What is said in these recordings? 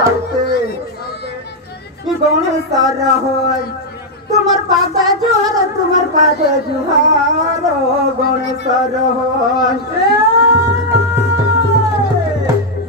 साथे कि गणेश रहय तुम्हार पादे जुहार गणेश रहय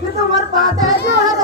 कि तुम्हार पादे जुहार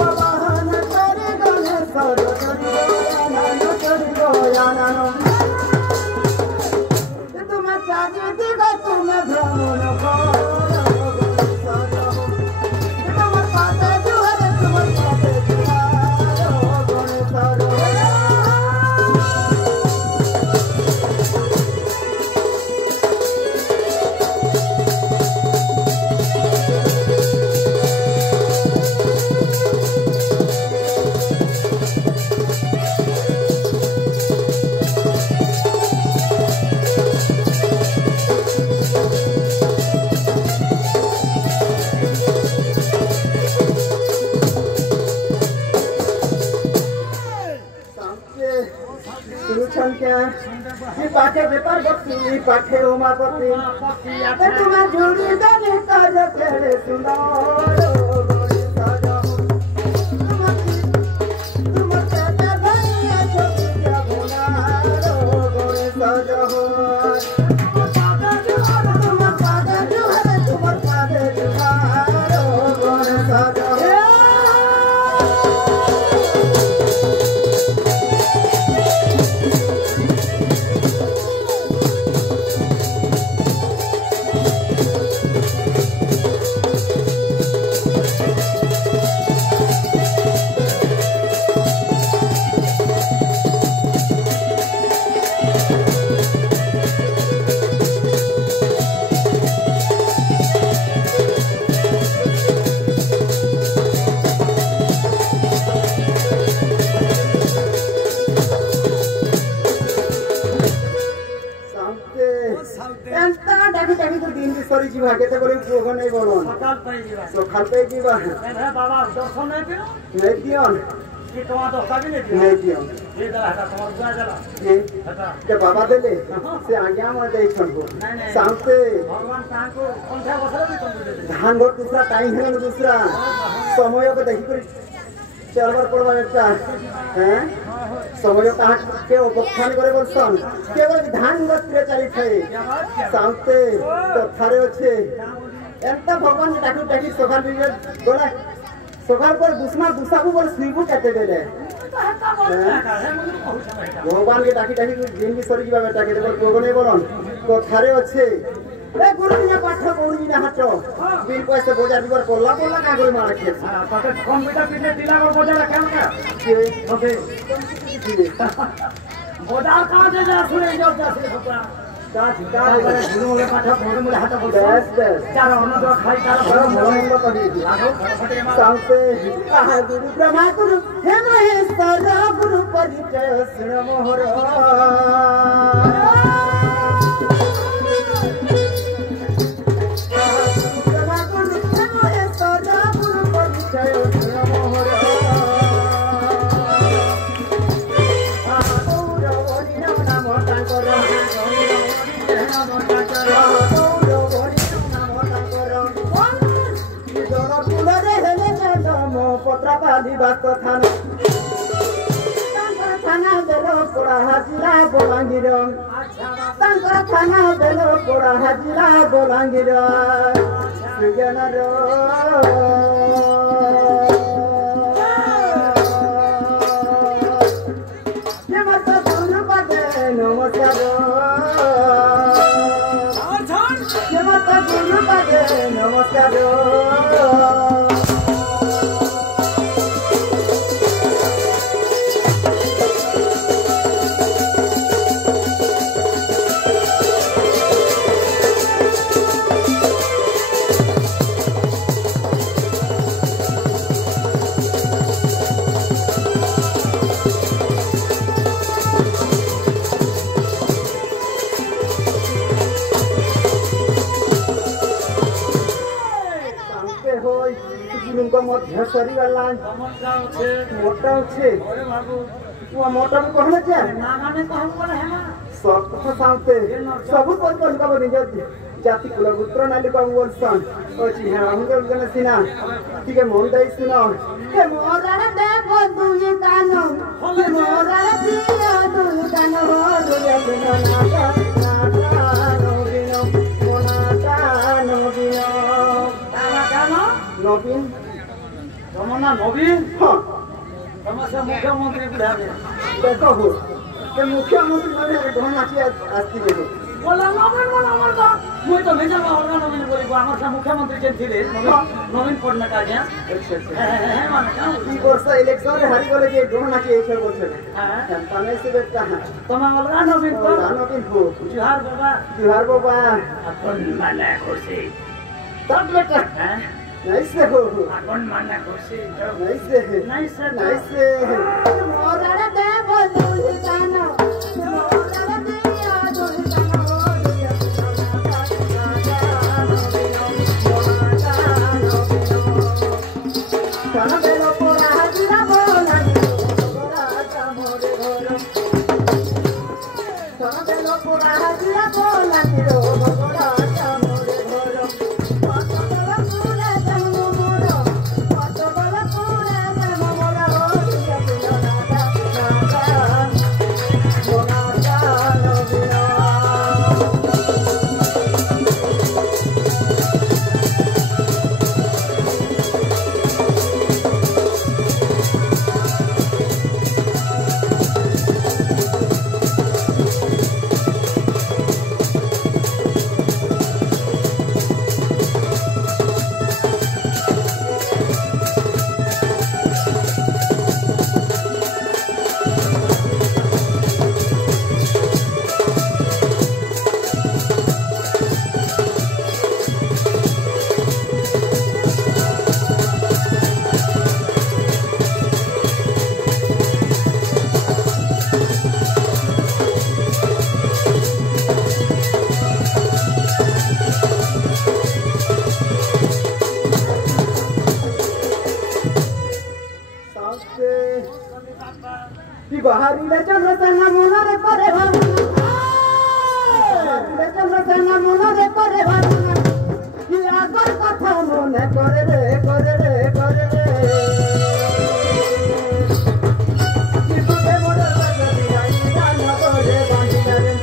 बाबान करे गणेश तुम्हें चाची दिगा तुम्हें भ्रमण पाखे बेपार बत्ती पाखे उमापति तुम्हार जोड़ी गाने कर तेरे सुंदर सरी जीवा केते बोले प्रोग्राम नहीं बोलो सकाल पे जीवा बाबा दर्शन नहीं दियो कि तोमा तो का भी नहीं दियो ये दला हटा तोमा जा जला हटा के बाबा देले से आज्ञा में दे छनको सामते भगवान ता को कोनसा बसरे भी तुम दे धान भोट दूसरा टाइम है ना दूसरा समय को देखि कर चलवर पड़वा एकटा हैं समय कहा के उपख्यान करे बोलसन केवल धान गत्रे चली थे सामते तो थारे अच्छे एंता भगवान टाकी सकाल बिजे बोला सकाल पर दुश्मन दुसाबू बोल स्नीबू कहते देले भगवान के टाकी दिन भी सरी जीवा बेटा के बोल कोगो नहीं बोलन तो थारे अच्छे ए गुरु ने पाठ कोणी ने हाटो बिल पैसे बोजार दिवर कोला कोला का गोई मार के पाके कम बेटा पिने दिला को बोजार केम का के ओके बोजार कहां से जा सुने जाओ जा से खपरा का ठिका करे गुरु के पाठ मोड़ मोड़ हाटो बोल बस चार अन्न दो खाई चार मोड़ मोड़ पड़ी लागो फटे मार साउते कहा गुरु ब्रह्मा गुरु हे महेश्वर गुरु परिचय सुन मोहर थाना देलो पोड़ा हाजिरा बोलांगिर थाना देलो पोड़ा हाजिरा बोलांगिर सृजनर नमस्कार नमस्कार मध्य सरी वाला मोटा छे वो मोटा भी कहले छे ना माने कहू बोले है सब साथे सब कोई कोई का बनि जाती जाति कुलपुत्र नाली बाबू बोलसन ओची है हम लोग जन सिना ठीक है मोहन दाई सुनो हे मोरा दे बंधु ये कानो हे मोरा दिया तू कानो हो दुया बिनो नाटा नाटा नोबिनो मोनाटा नोबिनो कानो नवीन तमना नवीन हां तमसे मुख्यमंत्री बुलावे देखो हो के मुख्यमंत्री माने ढोनाची आस्ती देबो बोला नवीन बोला मरदा मुई तो भेजा होगा नवीन बोली हमर से मुख्यमंत्री जे थिले नवीन पढ़ना का गया अच्छा माने ई वर्ष इलेक्शन रे हारी गले जे ढोनाची एछे बोलछे हां तने से बेटा तमा अलगा नवीन को नवीन हो जुहार बाबा अपन माने खुशी तब बेटा हां नहीं से हो अपन माने खुशी नहीं से मोरा दे बंधु जानो मोरा दिया दो जानो बेलो पोरा हजरा बोला गोरा मोरे घरो सोना बेलो पोरा हजरा बोला तिरो गोरा मोरे घरो बाहरी चंद्रसेना मोनरे परे भावना चंद्रसेना मोनरे परे भावना कि आगर कथा मने करे रे कि तुबे मोर सकती राई न करे बांधिला रे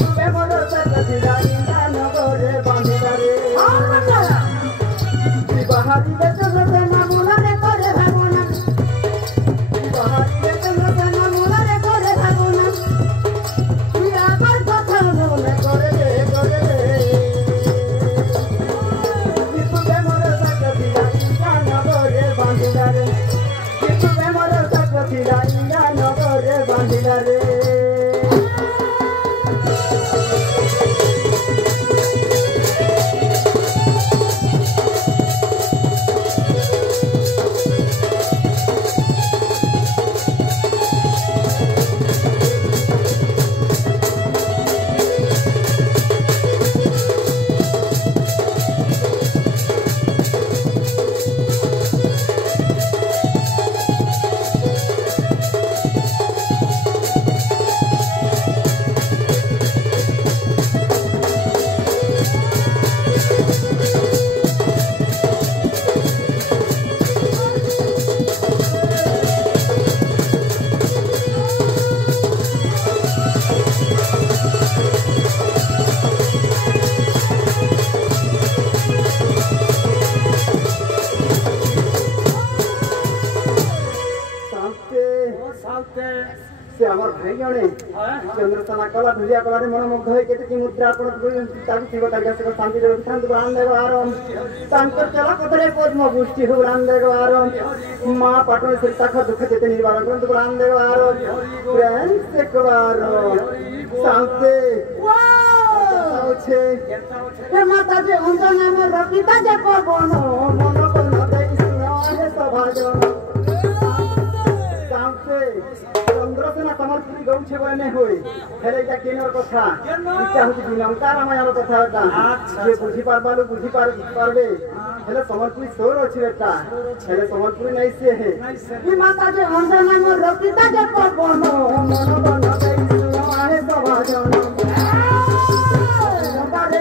तुबे मोर सकती राई न करे बांधिला रे कि बाहरी चंद्रसेना मोनरे परे भावना से हमर भाई जणे चंद्रसेना कला ढुलिया कला रे मन मुग्ध होय केते की मुद्रा आपण ताकि शिव कार्य से शांति रे शांति बरान देगो आरो तांकर चला कतरे पद्म पुष्टि हो बरान देगो आरो मां पाटन सरिता ख दुख केते निवारण करन बरान देगो आरो प्रेम से कवारो शांति वाओ छे हे माता जे उनका नाम रखिता जे पवनो मन को न देई सुनो रे सभाजन चंद्रसेना समर्पी गौछे बने होई हेले जा केनर कथा इच्छा होती दिनंकार मायार कथा बेटा जे बुझी पारबालु बुझी पारबे हेले समर्पी सोर अछि बेटा हेले समर्पी नै से है ई माता जे अंधा नाम रखिता जे पवनो मन बन देई सुनो आहे सभाजन माता रे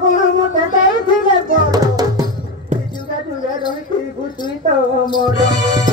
ଗୁଣ ମତେ ଦେଇଥିଲେ ବଡ଼ ଯୁଗେ ଯୁଗେ ରହିଥିବୁ ତୁଇ ତ ମୋର